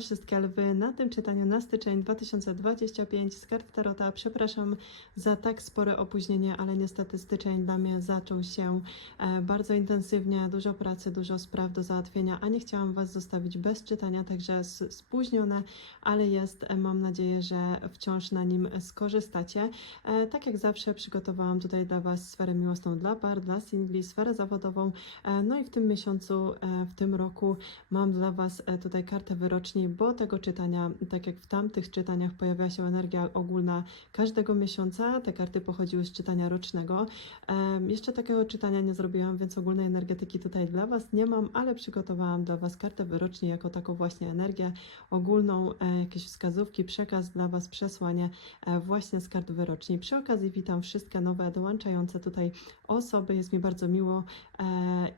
Wszystkie lwy na tym czytaniu na styczeń 2025 z kart Tarota. Przepraszam za tak spore opóźnienie, ale niestety styczeń dla mnie zaczął się e, bardzo intensywnie, dużo pracy, dużo spraw do załatwienia, a nie chciałam Was zostawić bez czytania, także spóźnione, ale jest, e, mam nadzieję, że wciąż na nim skorzystacie. E, Tak jak zawsze przygotowałam tutaj dla Was sferę miłosną dla par, dla singli, sferę zawodową, no i w tym miesiącu, w tym roku mam dla Was tutaj kartę bo tego czytania, tak jak w tamtych czytaniach pojawia się energia ogólna każdego miesiąca, te karty pochodziły z czytania rocznego. Jeszcze takiego czytania nie zrobiłam, więc ogólnej energetyki tutaj dla Was nie mam, ale przygotowałam dla Was kartę wyroczni jako taką właśnie energię ogólną, e, jakieś wskazówki, przekaz dla Was, przesłanie e, właśnie z kart wyroczni. Przy okazji witam wszystkie nowe dołączające tutaj osoby, jest mi bardzo miło e,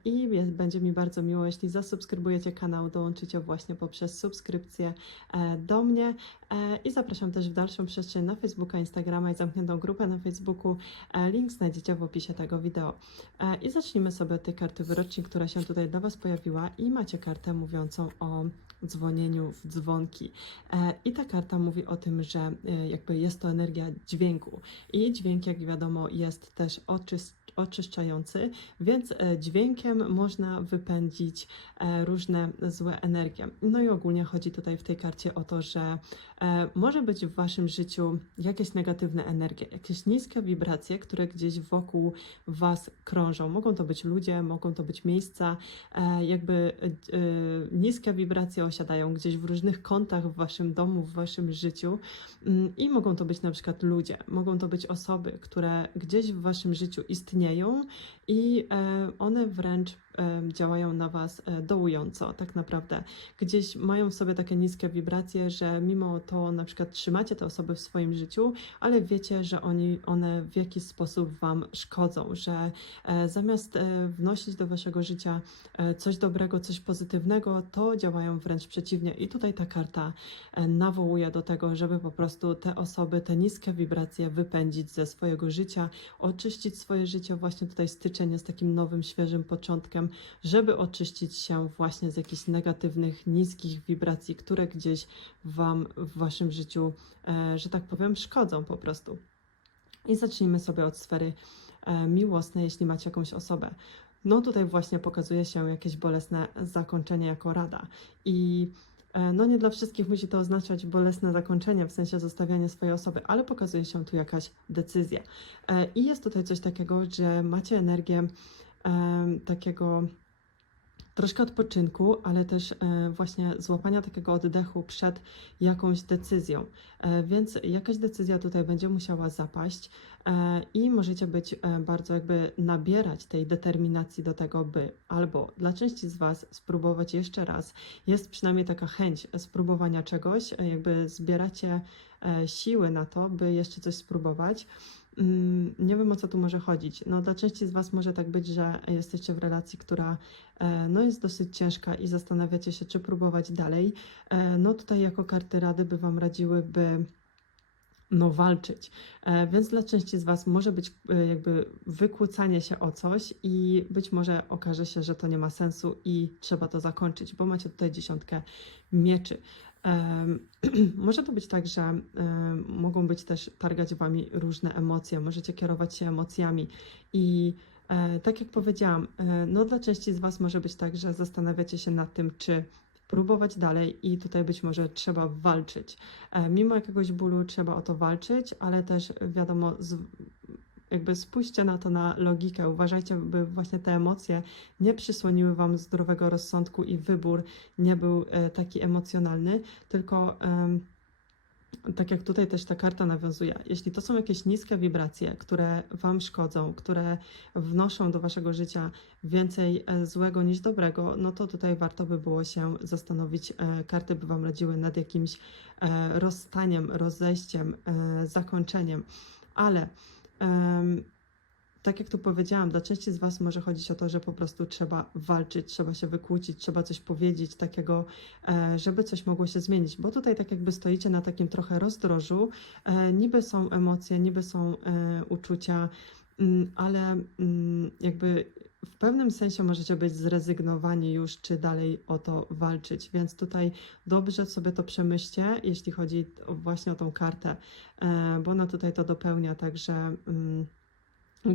i będzie mi bardzo miło, jeśli zasubskrybujecie kanał, dołączycie właśnie poprzez subskrypcję e, do mnie i zapraszam też w dalszą przestrzeń na Facebooka, Instagrama i zamkniętą grupę na Facebooku. E, Link znajdziecie w opisie tego wideo. E, I zacznijmy sobie od tej karty wyroczni, która się tutaj dla Was pojawiła i macie kartę mówiącą o dzwonieniu w dzwonki. E, I ta karta mówi o tym, że e, jakby jest to energia dźwięku i dźwięk, jak wiadomo, jest też oczyst, oczyszczający, więc e, dźwiękiem można wypędzić e, różne złe energie. No i ogólnie chodzi tutaj w tej karcie o to, że e, może być w Waszym życiu jakieś negatywne energie, jakieś niskie wibracje, które gdzieś wokół Was krążą. Mogą to być ludzie, mogą to być miejsca, e, jakby e, e, niskie wibracje osiadają gdzieś w różnych kątach w Waszym domu, w Waszym życiu. Mm, i mogą to być na przykład ludzie, mogą to być osoby, które gdzieś w Waszym życiu istnieją i e, one wręcz e, działają na Was e, dołująco, tak naprawdę. Gdzieś mają w sobie takie niskie wibracje, że mimo to na przykład trzymacie te osoby w swoim życiu, ale wiecie, że oni, one w jakiś sposób Wam szkodzą, że e, zamiast e, wnosić do Waszego życia coś dobrego, coś pozytywnego, to działają wręcz przeciwnie. I tutaj ta karta nawołuje do tego, żeby po prostu te osoby, te niskie wibracje wypędzić ze swojego życia, oczyścić swoje życie. Właśnie tutaj styczeń jest takim nowym, świeżym początkiem, żeby oczyścić się właśnie z jakichś negatywnych, niskich wibracji, które gdzieś Wam w Waszym życiu, e, że tak powiem, szkodzą po prostu. I zacznijmy sobie od sfery e, miłosnej, jeśli macie jakąś osobę. No tutaj właśnie pokazuje się jakieś bolesne zakończenie jako rada. I e, no nie dla wszystkich musi to oznaczać bolesne zakończenie, w sensie zostawianie swojej osoby, ale pokazuje się tu jakaś decyzja. I jest tutaj coś takiego, że macie energię takiego troszkę odpoczynku, ale też e, właśnie złapania takiego oddechu przed jakąś decyzją. E, Więc jakaś decyzja tutaj będzie musiała zapaść e, i możecie być bardzo jakby nabierać tej determinacji do tego, by albo dla części z Was spróbować jeszcze raz. Jest przynajmniej taka chęć spróbowania czegoś, jakby zbieracie siły na to, by jeszcze coś spróbować. Mm, Nie wiem o co tu może chodzić. No, dla części z Was może tak być, że jesteście w relacji, która e, no, jest dosyć ciężka i zastanawiacie się, czy próbować dalej. E, No tutaj jako karty rady by Wam radziły, by no, walczyć. E, Więc dla części z Was może być jakby wykłócanie się o coś i być może okaże się, że to nie ma sensu i trzeba to zakończyć, bo macie tutaj dziesiątkę mieczy. Może to być tak, że mogą być też targać Wami różne emocje, możecie kierować się emocjami i e, tak jak powiedziałam, e, no dla części z Was może być tak, że zastanawiacie się nad tym, czy próbować dalej i tutaj być może trzeba walczyć. E, Mimo jakiegoś bólu trzeba o to walczyć, ale też wiadomo, z, jakby spójrzcie na to na logikę. Uważajcie, by właśnie te emocje nie przysłoniły Wam zdrowego rozsądku i wybór nie był e, taki emocjonalny, tylko tak jak tutaj też ta karta nawiązuje, jeśli to są jakieś niskie wibracje, które Wam szkodzą, które wnoszą do Waszego życia więcej e, złego niż dobrego, no to tutaj warto by było się zastanowić, e, karty by Wam radziły nad jakimś rozstaniem, rozejściem, zakończeniem, ale tak jak tu powiedziałam, dla części z Was może chodzić o to, że po prostu trzeba walczyć, trzeba się wykłócić, trzeba coś powiedzieć takiego, e, żeby coś mogło się zmienić, bo tutaj tak jakby stoicie na takim trochę rozdrożu, e, niby są emocje, niby są e, uczucia, mm, ale mm, jakby w pewnym sensie możecie być zrezygnowani już, czy dalej o to walczyć. Więc tutaj dobrze sobie to przemyślcie, jeśli chodzi właśnie o tą kartę, e, bo ona tutaj to dopełnia, także. mm,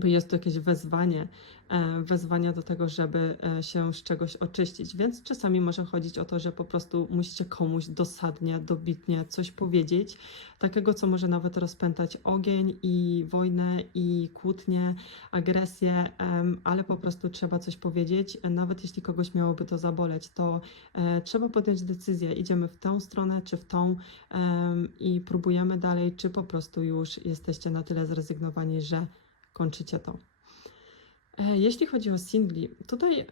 jest to jakieś wezwanie, e, wezwania do tego, żeby e, się z czegoś oczyścić. Więc czasami może chodzić o to, że po prostu musicie komuś dosadnie, dobitnie coś powiedzieć, takiego, co może nawet rozpętać ogień i wojnę, i kłótnie, agresję, ale po prostu trzeba coś powiedzieć. Nawet jeśli kogoś miałoby to zaboleć, to e, trzeba podjąć decyzję, idziemy w tę stronę, czy w tą i próbujemy dalej, czy po prostu już jesteście na tyle zrezygnowani, że kończycie to. E, Jeśli chodzi o singli, tutaj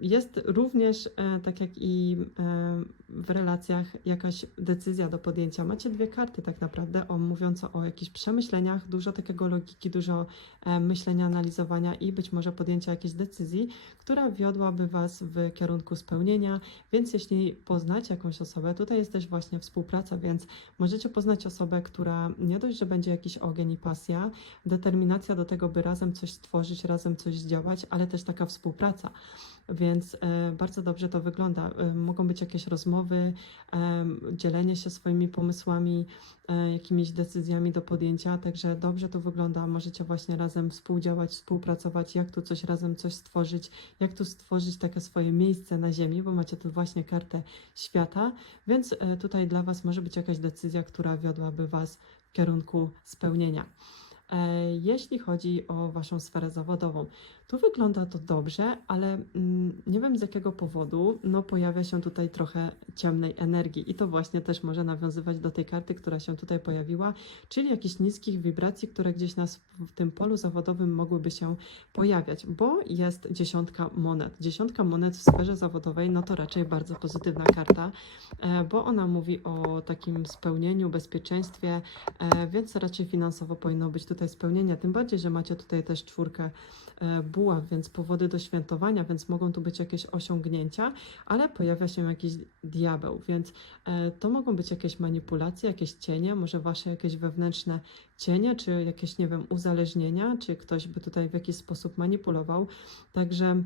jest również, e, tak jak i e, w relacjach, jakaś decyzja do podjęcia. Macie dwie karty tak naprawdę, o, mówiące o jakichś przemyśleniach, dużo takiego logiki, dużo e, myślenia, analizowania i być może podjęcia jakiejś decyzji, która wiodłaby Was w kierunku spełnienia. Więc jeśli poznacie jakąś osobę, tutaj jest też właśnie współpraca, więc możecie poznać osobę, która nie dość, że będzie jakiś ogień i pasja, determinacja do tego, by razem coś stworzyć, razem coś zdziałać, ale też taka współpraca. Więc e, bardzo dobrze to wygląda. E, mogą być jakieś rozmowy, e, dzielenie się swoimi pomysłami, jakimiś decyzjami do podjęcia, także dobrze to wygląda. Możecie właśnie razem współdziałać, współpracować, jak tu coś razem coś stworzyć, jak tu stworzyć takie swoje miejsce na ziemi, bo macie tu właśnie kartę świata, więc tutaj dla Was może być jakaś decyzja, która wiodłaby Was w kierunku spełnienia. Jeśli chodzi o Waszą sferę zawodową, tu wygląda to dobrze, ale mm, nie wiem z jakiego powodu, no pojawia się tutaj trochę ciemnej energii i to właśnie też może nawiązywać do tej karty, która się tutaj pojawiła, czyli jakichś niskich wibracji, które gdzieś nas w tym polu zawodowym mogłyby się pojawiać, bo jest dziesiątka monet. Dziesiątka monet w sferze zawodowej, no to raczej bardzo pozytywna karta, e, bo ona mówi o takim spełnieniu, bezpieczeństwie, e, więc raczej finansowo powinno być tutaj spełnienie, tym bardziej, że macie tutaj też czwórkę e, więc powody do świętowania, więc mogą tu być jakieś osiągnięcia, ale pojawia się jakiś diabeł, więc e, to mogą być jakieś manipulacje, jakieś cienie, może wasze jakieś wewnętrzne cienie, czy jakieś, nie wiem, uzależnienia, czy ktoś by tutaj w jakiś sposób manipulował, także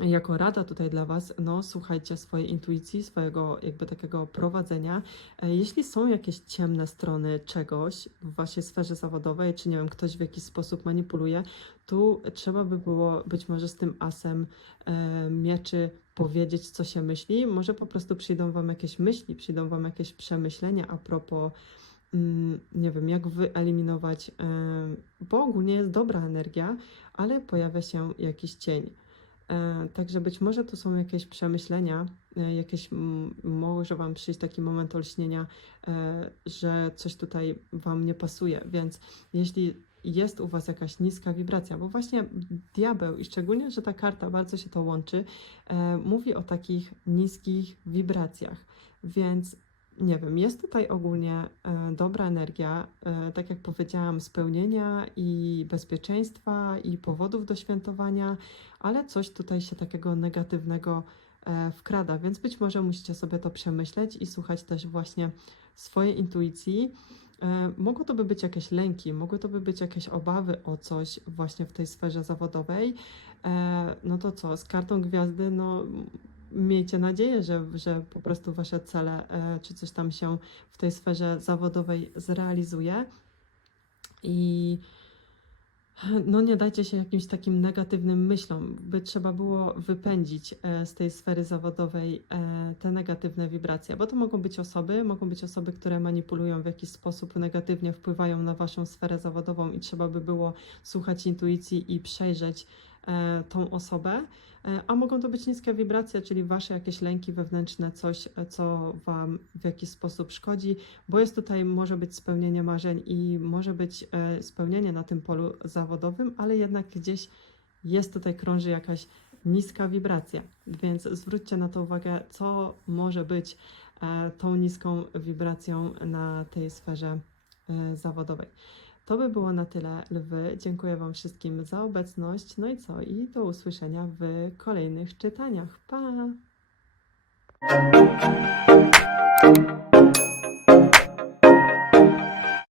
jako rada tutaj dla Was, no słuchajcie swojej intuicji, swojego jakby takiego prowadzenia. E, Jeśli są jakieś ciemne strony czegoś w Waszej sferze zawodowej, czy nie wiem, ktoś w jakiś sposób manipuluje, tu trzeba by było być może z tym asem e, mieczy powiedzieć, co się myśli. Może po prostu przyjdą Wam jakieś myśli, przyjdą Wam jakieś przemyślenia a propos mm, nie wiem, jak wyeliminować, e, bo ogólnie jest dobra energia, ale pojawia się jakiś cień. E, Także być może to są jakieś przemyślenia, e, jakieś może Wam przyjść taki moment olśnienia, e, że coś tutaj Wam nie pasuje. Więc jeśli jest u Was jakaś niska wibracja, bo właśnie diabeł i szczególnie, że ta karta bardzo się to łączy, mówi o takich niskich wibracjach. Więc nie wiem, jest tutaj ogólnie e, dobra energia, e, tak jak powiedziałam, spełnienia i bezpieczeństwa i powodów do świętowania, ale coś tutaj się takiego negatywnego e, wkrada, więc być może musicie sobie to przemyśleć i słuchać też właśnie swojej intuicji. Mogą to by być jakieś lęki, mogły to by być jakieś obawy o coś właśnie w tej sferze zawodowej. No to co, z kartą gwiazdy, no miejcie nadzieję, że, że po prostu wasze cele e, czy coś tam się w tej sferze zawodowej zrealizuje. I no nie dajcie się jakimś takim negatywnym myślom, by trzeba było wypędzić e, z tej sfery zawodowej e, te negatywne wibracje, bo to mogą być osoby, mogą być osoby, które manipulują w jakiś sposób, negatywnie wpływają na waszą sferę zawodową i trzeba by było słuchać intuicji i przejrzeć tą osobę, a mogą to być niskie wibracje, czyli wasze jakieś lęki wewnętrzne, coś, e, co wam w jakiś sposób szkodzi, bo jest tutaj, może być spełnienie marzeń i może być e, spełnienie na tym polu zawodowym, ale jednak gdzieś jest tutaj, krąży jakaś niska wibracja, więc zwróćcie na to uwagę, co może być e, tą niską wibracją na tej sferze e, zawodowej. To by było na tyle, lwy. Dziękuję Wam wszystkim za obecność. No i co? I do usłyszenia w kolejnych czytaniach. Pa!